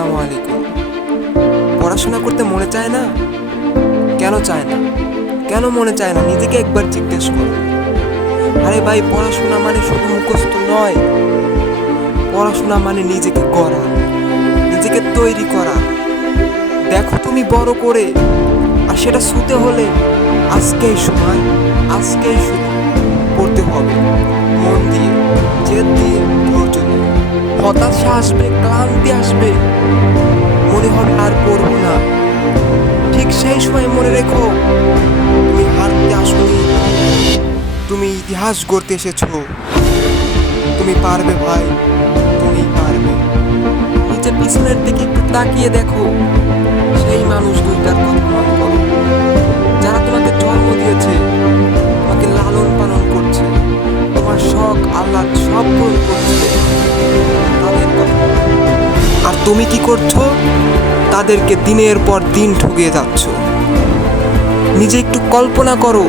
আসসালামু আলাইকুম। পড়াশোনা করতে মনে চায় না? কেন চায় না? কেন মনে চায় না? নিজেকে একবার জিজ্ঞেস করো। আরে ভাই, পড়াশোনা মানে শুধু মুখস্থ নয়। পড়াশোনা মানে নিজেকে গড়া, নিজেকে তৈরি করা। দেখো তুমি বড় করে, আর সেটা ছুতে হলে আজকেই সময়, আজকেই শুরু করতে হবে। মন দিয়ে, জেদ দিয়ে, ধৈর্য দিয়ে। হতাশা আসবে, ক্লান্তি আসবে, মনে হবে আর পড়বো না। ঠিক সেই সময় মনে রেখো, তুমি হারতে আসোনি, তুমি ইতিহাস গড়তে এসেছো। তুমি পারবে ভাই, তুমি পারবে। নিচে পিছনের দিকে একটু তাকিয়ে দেখো, সেই মানুষ দুইটার কথা মনে করো, যারা তোমাকে জন্ম দিয়েছে, তোমাকে লালন পালন করছে, তোমার শখ আহ্লাদ সব পূরণ করছে, তাদের কথা। আর তুমি কি করছো? তাদেরকে দিনের পর দিন ঠকিয়ে যাচ্ছ। নিজে একটু কল্পনা করো,